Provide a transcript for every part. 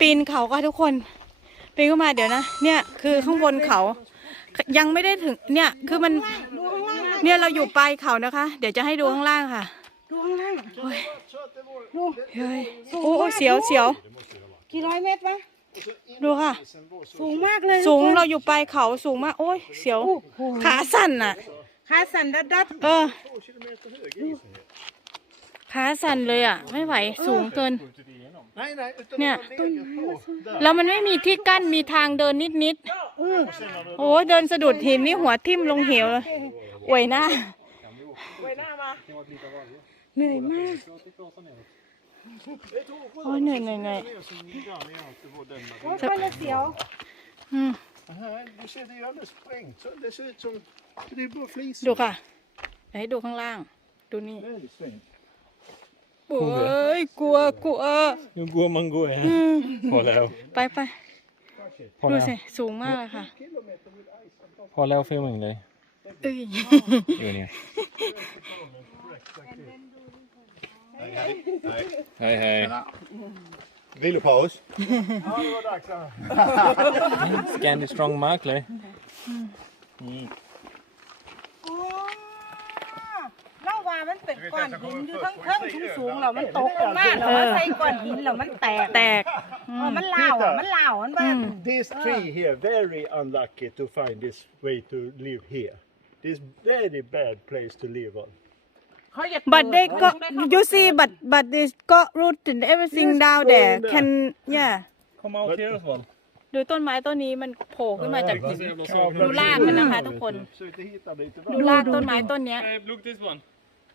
ปีนเขาค่ะทุกคนปีนขึ้นมาเดี๋ยวนะ เนี่ยคือข้างบนเขา ยังไม่ได้ถึงเนี่ยคือมันดูข้างล่างนะเนี่ยเราอยู่ปลายเขานะคะ เดี๋ยวจะให้ดูข้างล่างค่ะ ดูข้างล่างดูเฮ้ยโอ้โอ้เสียวเสียวกี่ร้อยเมตรวะดูค่ะ สูงมากเลย สูงทุกคนเราอยู่ปลายเขาสูงมาก โอ้ยเสียวโอ้โหขาสั่นอะ ขาสั่นดัดดัดเออขาสั่นเลยอะ ไม่ไหวสูงเกิน Nej, nej, utan Nè. man ligger på. Där. แล้วมันไม่มีที่กั้นมีทางเดินนิดเออๆโอ้ยเดินสะดุดหินนี่หัวทิ่มลงเหวเลยอวยหน้าเหนื่อยมากโอ้ยเหนื่อยเหนื่อยเหนื่อย Det är som grann är alltid på den. โอ้ยคนละเสียวอืม Här, du ser, det är ju alldeles sprängt. Så Det ser ut som... Det är bara flis. ดูค่ะเดี๋ยวให้ดูข้างล่าง ดูนี่ Väldigt svängt. โอ้ยกลัวกลัว Nu går man går här. อืมพอแล้วไปไปพอดูแล้วสิสูงมากเลยค่ะพอแล้วฟิลมิ่งเลยเอ้ยอยู่เนี่ยเฮ้ยเฮ้ย Vilopaus. Ja, det var dags. ja. สแกนดิสตรองมากเลย โอ้เล่าว่ามันเป็น ก้อนหินอยู่ทั้งเทิงสูงสูงๆแล้วมันตกลงมาแล้วมันใส่ก้อนหินแล้วมันแตกแตกอืเออมมันเล่าวอะมันเล่าวมันแบบ This tree here, very unlucky to find this way to live here. This very bad place to live on. เขาอยาก but they got you see but but they got root and everything down there can yeah Kom out here as well. ดูต้นไม้ต้นนี้มันโผล่ขึ้นมาจากหิน Du ดูรากมันนะคะทุกคน Försökte hitta lite ดูรากต้นไม้ต้นเนี้ย look this one.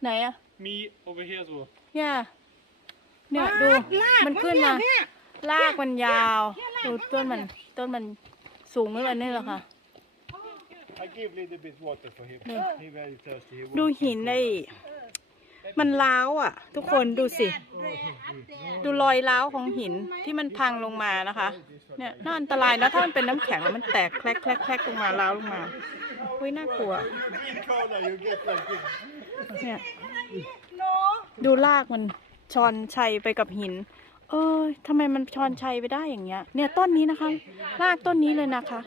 ไหนอะ Me over here as well. เนี่ยเนี่ยดู มันขึ้นมาเนี่ยรากมันยาวดูต้นมันต้นมันสูงขึ้นมานี่แหละค่ะ I give little bit water for him. He very thirsty. He ดูหินใน มันล้าวอะ ทุกคนดูสิ ดูรอยล้าวของหินที่มันพังลงมานะคะ เนี่ยน่าอันตรายนะถ้ามันเป็นน้ำแข็งแล้วมันแตกแคลกแคลกแคลกลงมาล้าวลงมาอุ้ยน่ากลัว เนี่ยดูรากมันชอนชัยไปกับหิน เอ้ยทำไมมันชอนชัยไปได้อย่างเงี้ย เนี่ยต้นนี้นะคะรากต้นนี้เลยนะคะ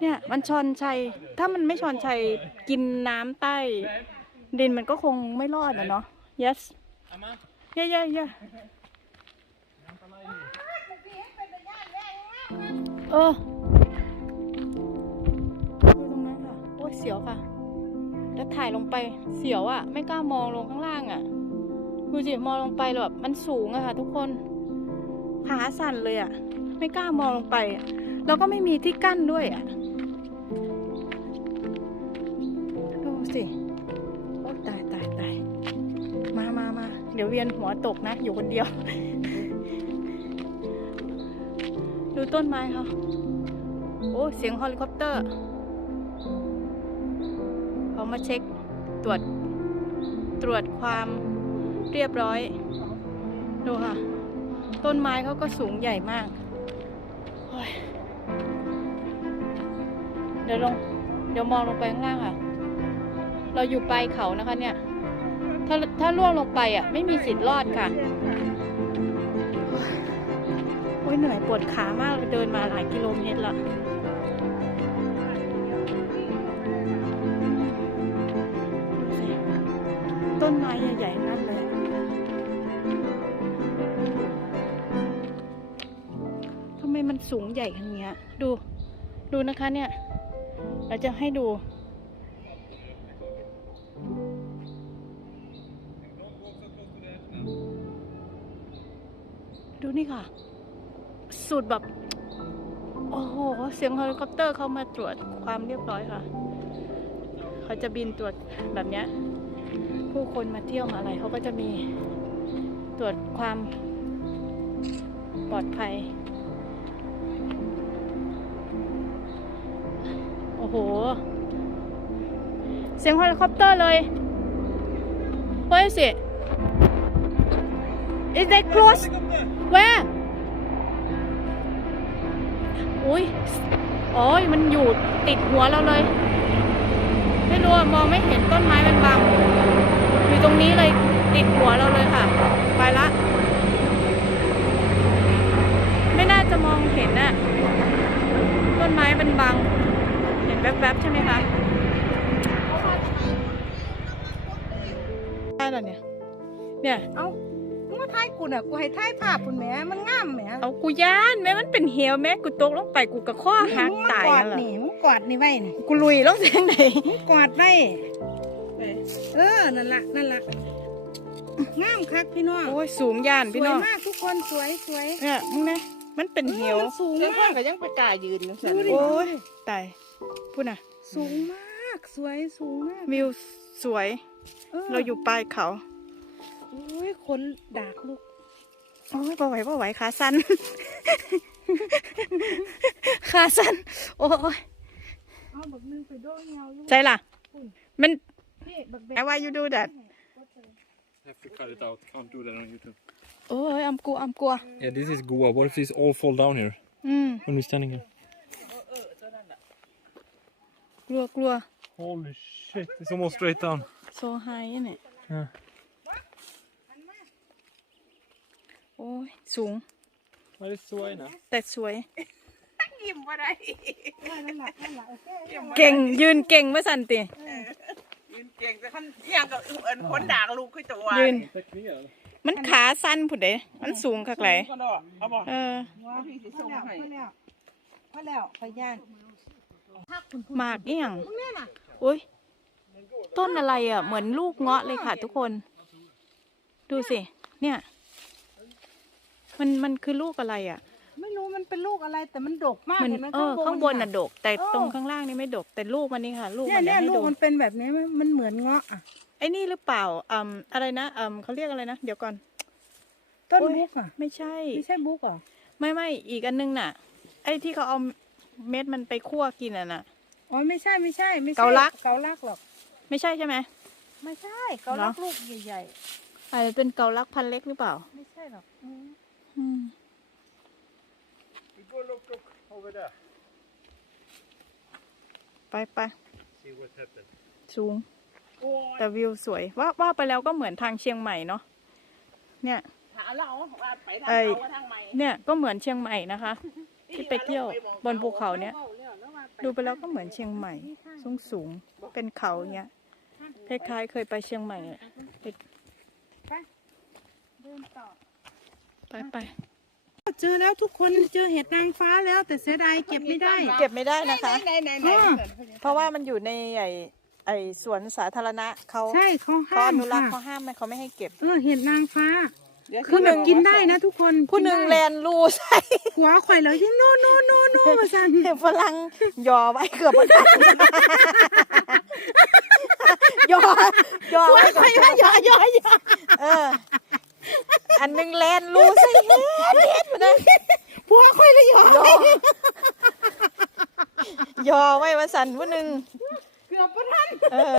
เนี่ยมันชอนชัย ถ้ามันไม่ชอนชัยกินน้ำใต้ ดินมันก็คงไม่รอดนะเนาะ yes เย่เย่เย่เออดูตรงนั้นค่ะ โอ้ยเสียวค่ะ แล้วถ่ายลงไปเสียวอะ่ะ ไม่กล้ามองลงข้างล่างอะ่ะดูสิมองลงไปแล้วแบบมันสูงอะค่ะ ทุกคนขาสั่นเลยอะ่ะ ไม่กล้ามองลงไปอะแล้วก็ไม่มีที่กั้นด้วยอะ่ะ เดี๋ยวเวียนหัวตกนะ อยู่คนเดียว ดูต้นไม้ค่ะโอ้ เสียงเฮลิคอปเตอร์เขามาเช็คตรวจตรวจความเรียบร้อย ดูค่ะ ต้นไม้เขาก็สูงใหญ่มาก เดี๋ยวลง เดี๋ยวมองลงไปข้างล่างค่ะ เราอยู่ปลายเขานะคะเนี่ย ถ้าถ้าล่วงลงไปอะไม่มีสิทธิ์รอดค่ะ โอ้ยเหนื่อยปวดขามากเลยเดินมาหลายกิโลเมตรละต้นไม้ใหญ่ๆนั่นเลยทำไมมันสูงใหญ่ขนาดเนี้ยดู ดูนะคะเนี่ย เราจะให้ดู ดูนี่ค่ะ สุดแบบ โอ้โห เสียงเฮลิคอปเตอร์เข้ามาตรวจความเรียบร้อยค่ะ เขาจะบินตรวจแบบเนี้ย ผู้คนมาเที่ยวมาอะไรเขาก็จะมีตรวจความปลอดภัย โอ้โห เสียงเฮลิคอปเตอร์เลย Where is it? Is that close? Where? อุ้ยโอ้ยมันอยู่ติดหัวเราเลย ไม่รู้มองไม่เห็นต้นไม้มันบัง อยู่ตรงนี้เลยติดหัวเราเลยค่ะ ไปละ ไม่น่าจะมองเห็นน่ะ ต้นไม้มันบัง เห็นแวบๆใช่ไหมคะได้แล้วเนี่ย เนี่ย เอ้า กูน่ะกูให้ถ่ายภาพคุณแหม่มันงามแหมเอากูย่านแม่มันเป็นเหวแม่กูตกลงไปกูกระข้อหักตายมึงกอนั่ดนแหละนี่มึงกอดนี่ไว้นี่กูลุยลงเสียงไหนมึงกอดไว้เออนั่นล่ะนั่นล่ะงามคักพี่น้องโอ้ยสูงย่านสพี่วยน้องมากทุกคนสวยสวยเนี่ยมึงนะมันเป็นเหวมันสูงแล้วมากก็ยังไปกล้ายืนอยู่ซั่นดูดิโอ้ยตายพูดนะสูงมากสวยสูงมากวิวสวย เราอยู่ปลายเขาโอ้ยคนดากลูกโอ้ยบ่ไหวบ่ไหวขาสั้นขาสั้นโอ้ยเอาบักนึงไปโดนเงาลูกใจล่ะ มัน นี่บักแบ I why you do that have to cut it out. Can't do that on YouTube. โอ้ยอำกลัวอำกลัว Yeah, this is Goa. What if these all fall down here อืม when we're standing here? กลัวกลัว Holy shit! It's almost straight down. โซไฮเนี่ย Yeah. โอ้ยสูง That is so nice. แต่สวย ยิ้มบ่ได้นั่นแหละนั่นแหละโอเคเก่งยืนเก่งมาสันติยืนเก่งแต่คันเอียงกับเอิ้นคนด่างลูกคือจะว่ายืน Take me out. มันขาสั้นผุดเด้มันสูงคักไหลก็ดอกเอาบ่เออว้าวพี่สิพส่องแล้วให้พอแล้วพอแล้วพยานหมากเอี่ยงมึงเนี่ยน่ะอุ้ยต้นอะไรอะ เหมือนลูกเงาะเลยค่ะทุกคน ดูสิ เนี่ย มันมันคือลูกอะไรอะ ไม่รู้มันเป็นลูกอะไรแต่มันดกมากมันเห็นไหมเออข้างบนน่ะดก แต่เออตรงข้างล่างนี่ไม่ดกแต่ลูกมันนี่ค่ะ ลูกเนี่ยมันเนี่เนี่ยยให้ลูดูกมันเป็นแบบนี้ไหมมันเหมือนเงาะอะไอ้นี่หรือเปล่าอืมอะไรนะอืมเขาเรียกอะไรนะเดี๋ยวก่อนต้นโอ้ยบุ๊กอะไม่ใช่ ไม่ใช่บุ๊กเหรอไม่ไม่อีกอันนึงน่ะ ไอ้ที่เขาเอาเม็ดมันไปคั่วกินอะน่ะ อ๋อไม่ใช่ไม่ใช่ไม่ใช่เกาลัก เกาลักหรอก ไม่ใช่ใช่ไหม ไม่ใช่เกาลักเหรอ ลูกใหญ่อาจจะเป็นเกาลักพันเล็กหรือเปล่า ๆไม่ใช่หรอกอืม อืม We go look, look over there. ไปไป See what happens. สูง แต่วิวสวย ว่าว่าไปแล้วก็เหมือนทางเชียงใหม่เนาะ เนี่ยถามเราว่าไปทางเอ้ยเขาว่าทางไหนเนี่ยก็เหมือนเชียงใหม่นะคะ ที่ไปเที่ยวบนภูเขาเนี่ย ดูไปแล้วก็เหมือนเชียงใหม่ สูงสูงๆเป็นเขาอย่างเงี้ย คล้ายๆเคยไปเชียงใหม่อะไปเดินต่อ ไปไปเจอแล้วทุกคนเจอเห็ดนางฟ้าแล้ว แต่เสียดายเก็บไม่ได้ เก็บไม่ได้นะคะ ไหนไหนไหนอ่าเพราะว่ามันอยู่ในไอไอสวนสาธารณะเขาใช่เขาเขาห้าอมนุรักษ์ค่ะเขาห้ามไม่เขาไม่ให้เก็บ เออเห็ดนางฟ้าเดี๋ยวคือแบบกินได้นะทุกคนผู้หนึ่งกิแลได้นรูใส่หัวข่อยแล้วที่โน่โน่โน่โน่มาสั่นฝรั่งยอไว้เกือบไม่ทันยอยอไว้ก่อนยอยอยอเออ อันหนึ่งแลนรูใส่เฮ็ดเฮ็ดมาเลยหัวข่อยเลยหยอยอยอไว้ว่าสันผู้หนึ่งเกือบประทัน เออ